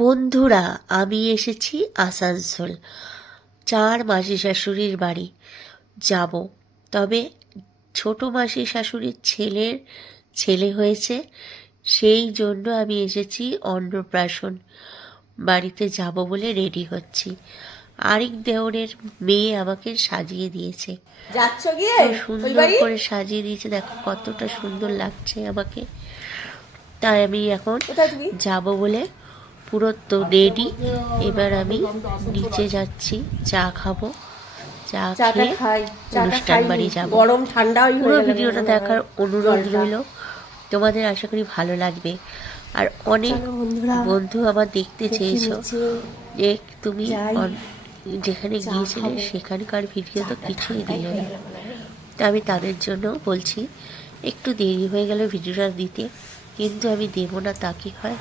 বন্ধুরা, আমি এসেছি আসানসোল। 4 মাসি শাশুড়ির বাড়ি যাব। তবে ছোট মাসি শাশুড়ির ছেলে হয়েছে, সেই জন্য আমি এসেছি অন্নপ্রাশন বাড়িতে যাব বলে রেডি হচ্ছি। আরেক দেওরের মেয়ে আমাকে সাজিয়ে দিয়েছে, সুন্দর করে সাজিয়ে দিয়েছে। দেখো কতটা সুন্দর লাগছে আমাকে। তাই আমি এখন যাব বলে পুরো তো রেডি। এবার আমি নিচে যাচ্ছি, চা খাবো। চা খেয়ে অনুষ্ঠান বাড়ি যাবো। গরম ঠান্ডা পুরো ভিডিওটা দেখার অনুরোধ রইল, তোমাদের আশা করি ভালো লাগবে। আর অনেক বন্ধু আমার দেখতে চেয়েছো যে তুমি যেখানে গিয়েছিলে সেখানকার ভিডিও তো কিছুই দিলে না। তা আমি তাদের জন্য বলছি, একটু দেরি হয়ে গেল ভিডিওটা দিতে, কিন্তু আমি দেবো না তা কি হয়,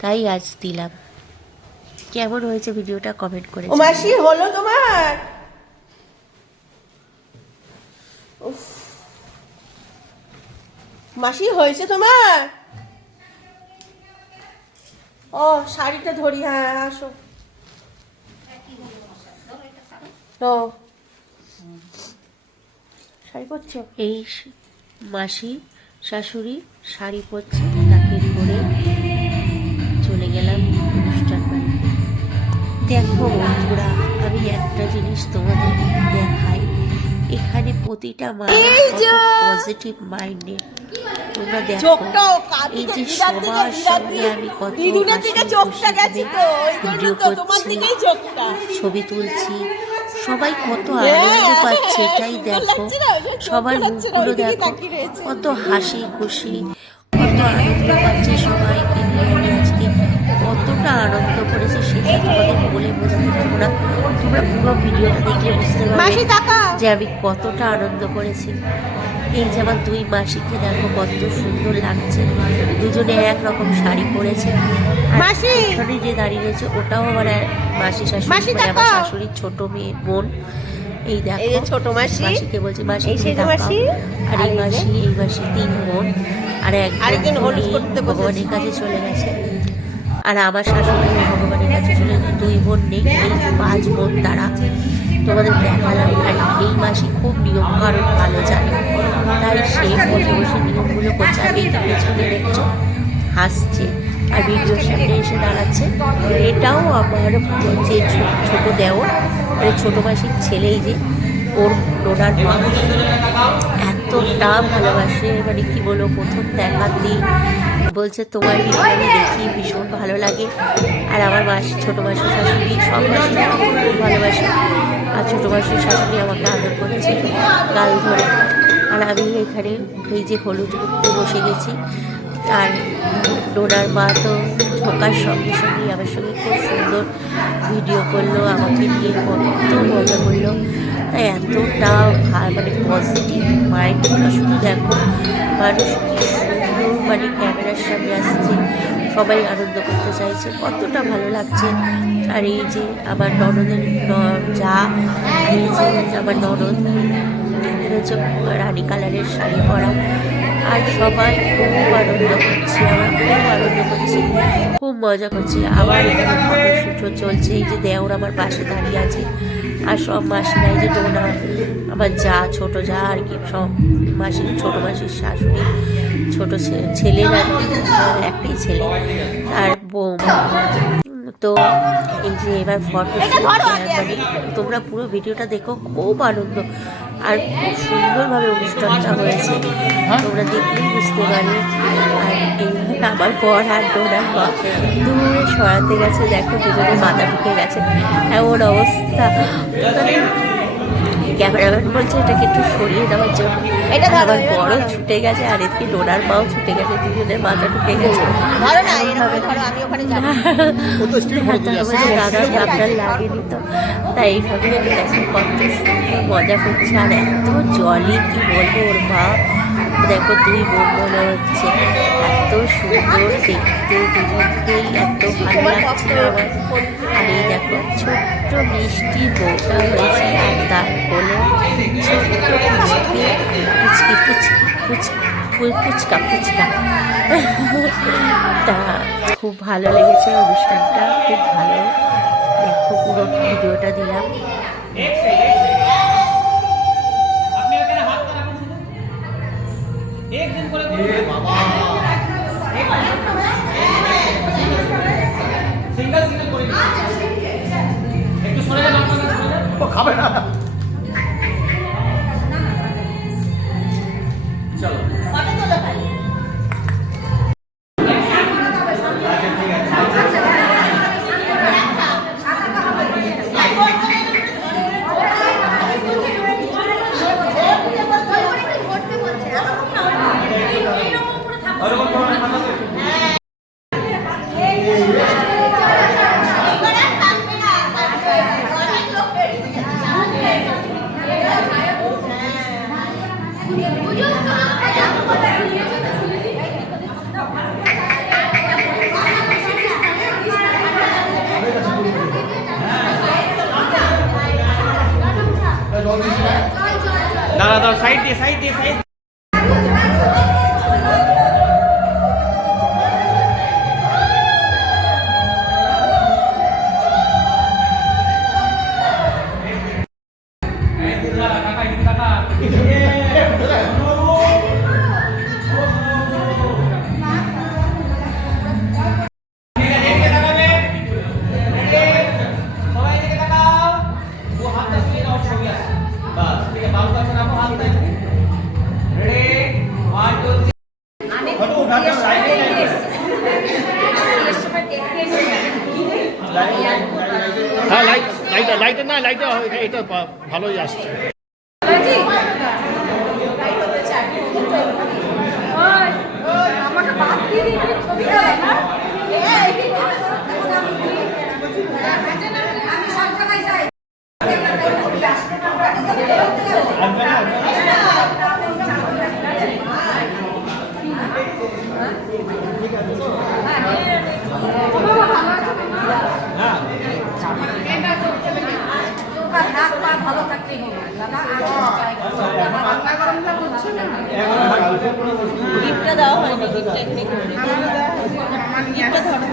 তাই আজ দিলাম। কেমন হয়েছে ভিডিওটা কমেন্ট করে। ও মাসি হলো তোমার? মাসি হয়েছে তোমার? ও শাড়িটা ধরি, হ্যাঁ আসো। ও শাড়ি পরছো? এই মাসি শাশুড়ি শাড়ি পরছে, তাকে ধরে চলে গেলাম অনুষ্ঠান বাড়িতে। দেখো বন্ধুরা, আমি একটা জিনিস তোমাদের দেখাই, এখানে প্রতিটা মানুষ পজিটিভ মাইন্ডে। তোমরা দেখো এই যে সবার সঙ্গে আমি কত ভিডিও করছি, ছবি তুলছি, সবাই কত আনন্দ পাচ্ছে, এটাই দেখো। সবার মুখগুলো দেখো, কত হাসি খুশি, কত আনন্দ পাচ্ছে। সবাইকে নিয়ে আমি আজকে কতটা আনন্দ করেছি সেটা তোমাদের বলে বোঝাতে পারবো না। তোমরা পুরো ভিডিওটা দেখলে বুঝতে পারবে যে আমি কতটা আনন্দ করেছি। এই যে আমার 2 মাসিকে দেখো কত সুন্দর লাগছে, দুজনে একরকম শাড়ি পরেছে। পেছনে যে দাঁড়িয়ে রয়েছে ওটাও আমার মাসি শাশুড়ি, আমার শাশুড়ির ছোট মেয়ে বোন। এই দেখো ছোট মাসিকে বলছি মাসি, আর এই মাসি 3 বোন, আর একজন ভগবানের কাছে চলে গেছে। আর আমার শাশুড়ি ভগবানের কাছে চলে গেছে। 2 বোন নেই, এই 5 বোন তারা। তোমাদের দেখালাম। আর এই মাসি খুব নিয়ম কারণ ভালো জানে, তাই সে বসে বসে নিয়মগুলো করছে। আর এই পেছনে দেখছো হাসছে আর ভিডিওর সামনে এসে দাঁড়াচ্ছে। এটাও আমার যে ছোট দেওর, মানে ছোট মাসির ছেলেই, যে ওর ডোনার মা, এতটা ভালোবাসে, মানে কি বলবো। প্রথম দেখাতেই বলছে তোমার ভিডিও আমি দেখি, ভীষণ ভালো লাগে। আর আমার ছোট মাসির শাশুড়ি সব মাসিরা খুব ভালোবাসে, আর ছোটো মাসির শাশুড়ি আমাকে আদর করছে গাল ধরে। আর আমি এখানে এই যে হলুদ করতে বসে গেছি। আর ডোনার মা তো ঢোকার সঙ্গে সঙ্গেই আমার সঙ্গে খুব সুন্দর ভিডিও করলো, আমাকে নিয়ে কত মজা করলো। তাই এতটা মানে পজিটিভ মাইন্ডগুলো শুধু দেখো, মানুষ কি সুন্দর মানে ক্যামেরার সামনে আসছে, সবাই আনন্দ করতে চাইছে, কতটা ভালো লাগছে। আর এই যে আমার ননদের যা, এই যে আমার ননদ হচ্ছে রানী কালারের শাড়ি পরা। আর সবাই খুব আনন্দ করছে, আমার খুব আনন্দ করছি, খুব মজা করছি। আবার এখানে ফটোশ্যুটও চলছে। এই যে দেওর আমার পাশে দাঁড়িয়ে আছে, আর সব মাসিরা, এই যে ডোনা আমার যা, ছোট যা আর কি, সব মাসির ছোট মাসির শাশুড়ি, ছোট ছেলের আর কি, একটাই ছেলে আর বৌমা। তো এই যে এবার ফটোশ্যুট, মানে তোমরা পুরো ভিডিওটা দেখো, খুব আনন্দ আর খুব সুন্দরভাবে অনুষ্ঠানটা হয়েছে, তোমরা দেখলেই বুঝতে পারবে। আর এইভাবে আমার বর আর ডোনার মা দূরে সরাতে গেছে, দেখো দুজনে মাথা ঢুকে গেছে, এমন অবস্থা। মানে ক্যামেরাম্যান বলছে এটাকে একটু সরিয়ে দেওয়ার জন্য। আমার বড় ছুটে গেছে, আর এদিকে ডোনার মাও ছুটে গেছে, দুজনের মাথা ঢুকে গেছে। দাদা আপনার লাগেনি তো, তাই এইভাবে দেখো কত সুন্দর মজা করছে। আর এত জলই কি বলবো, ওর মা দেখো 2 বোন মনে হচ্ছে, এত সুন্দর দেখতে, দুজনকেই এত ভালো লাগছিল আমার। আর এই দেখো ছোট্ট মিষ্টি বউটা হয়েছে, আর তার বলে ছোট্ট পুচকি ফুচকা ফুচকা তা খুব ভালো লেগেছে অনুষ্ঠানটা, খুব ভালো। দেখো পুরো ভিডিওটা দিলাম। খাবে না চলো দাঁড়া সাইড দিয়ে সাইড দিয়ে সাইড হ্যাঁ লাইটে না লাইটে এটা ভালোই আসছে। গিফটটা দেওয়া হয়নি, গিফটটা ধরো।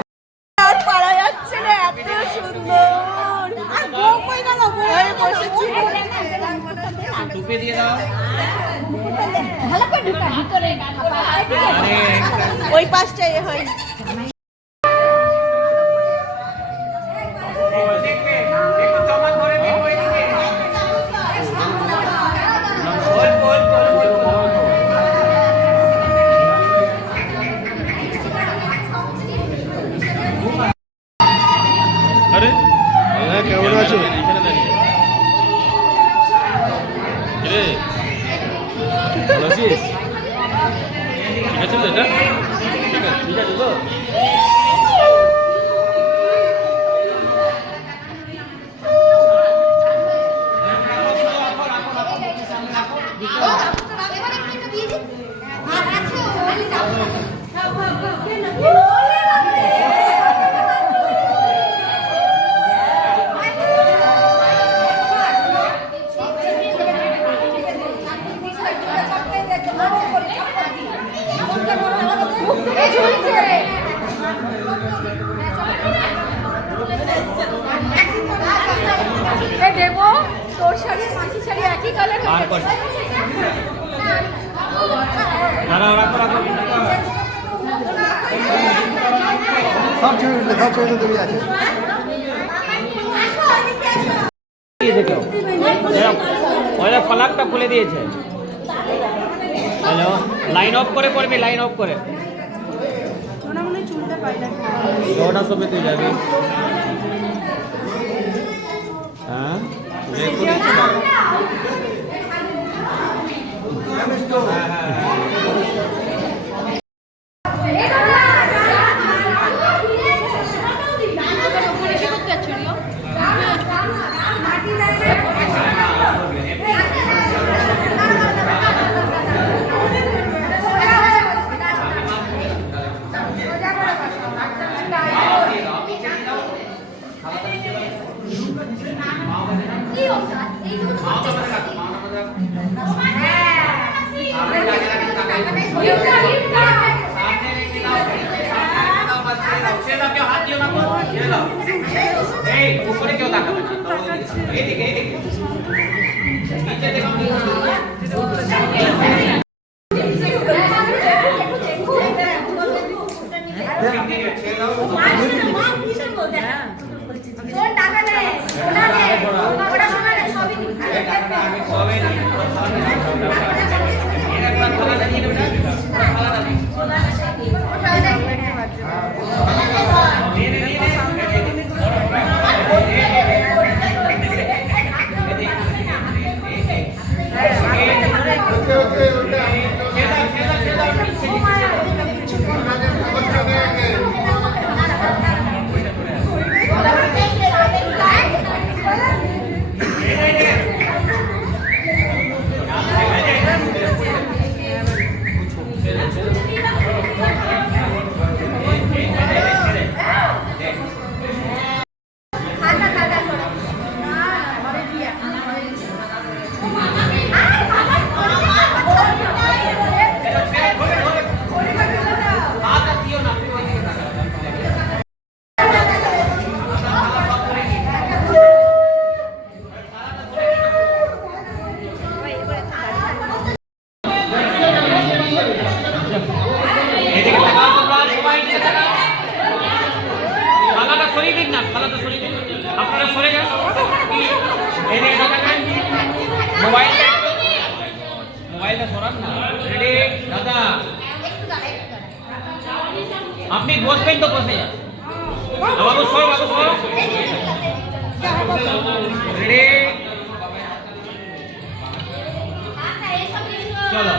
আর পারা যাচ্ছে না, এত সুন্দর। আর বউ কই গেল? বউ বসেছি। টুপি দিয়ে দাও। ভালো করে ঢুকা ভিতরে। ওই পাশটাই হয়। আরে কেমন আছো? ভালো আছিস? ঠিক আছে তো এটা? ঠিক আছে তো? দেবো তোর শাড়ি মাসি শাড়ি একই কালার সব ছবি তুমি আছে ওরা পালাকটা খুলে দিয়েছে। হ্যালো লাইন অফ করে পড়বি, লাইন অফ করে ওটা সবে তুই যাবি। হ্যাঁ এই এই উপরে কেউ তাকাবে না এইদিকে এইদিকে নিচে দেখো আপনি বসবেন তো বসে যান বাবু সর বাবু সর রেডি চলো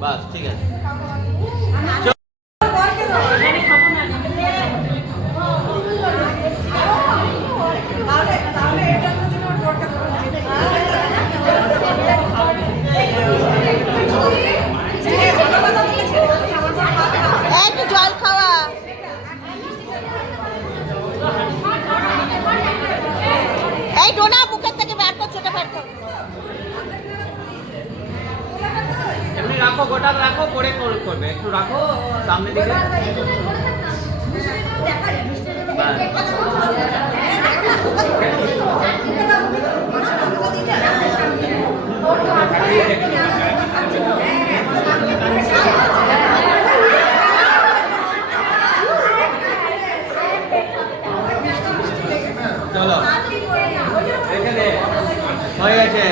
বাস ঠিক আছে একটু জল খাওয়া এই ডোনা বুকের থেকে বের কর ছোট বের কর এমনি রাখো গোটা রাখো পরে করবে একটু রাখো সামনে দিকে চলো এখানে হয়ে গেছে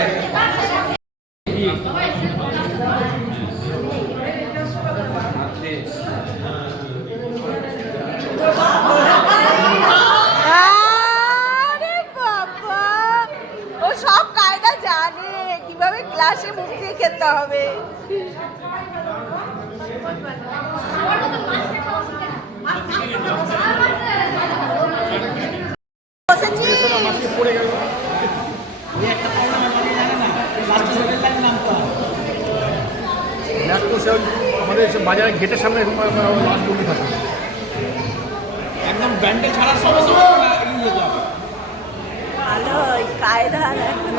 ক্লাসে মুখ দিয়ে খেতে হবে আমাদের বাজারের গেটের সামনে থাকে ব্যান্ডেল ছাড়ার সঙ্গে সঙ্গে এগিয়ে যেতে হবে। ভালো কায়দা দেখো।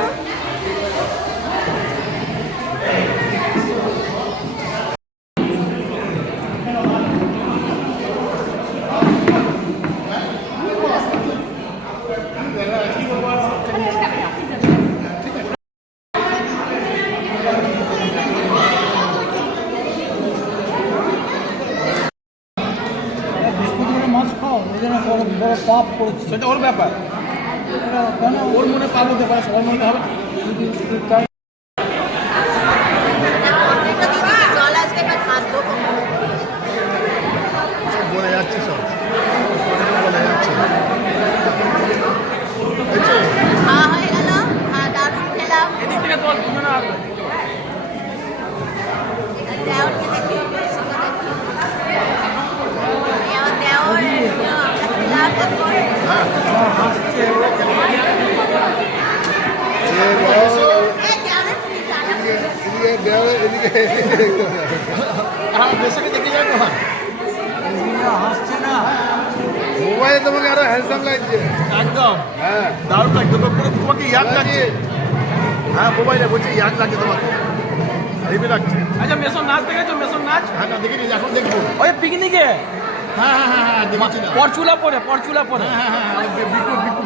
মাছ খাও এই জন্য বড় বড় পাপ করেছি সেটা ওর ব্যাপার, কেন ওর মনে পাপ হতে পারে সবার মনে হবে তাই জল আসবে না খাদ্য বলে যাচ্ছে সব বলে যাচ্ছে বুঝছো? খাওয়া হয়ে গেল দারুণ খেলাম এদিক থেকে তোর দুজনে আসবে। দেওরকে দেখি আমার দেওর খেলাম এখন হ্যাঁ হাসছে এদিকে দেওয়ালে এদিকে আর আমার দেশকে দেখে যাবে না। হাসছে না মোবাইলে তোমাকে আরো হ্যান্ডসাম লাগছে একদম হ্যাঁ দারুণ লাগছে, পুরো তোমাকে ইয়াদ লাগছে। হ্যাঁ মোবাইলে বলছি ইয়াদ লাগছে তোমাকে হেভি লাগছে আচ্ছা মেসন নাচ দেখেছো? মেসন নাচ হ্যাঁ না দেখিনি এখন দেখবো ওই পিকনিকে হ্যাঁ হ্যাঁ হ্যাঁ হ্যাঁ দেখেছি না পরচুলা পরে হ্যাঁ হ্যাঁ হ্যাঁ বিকু বিকু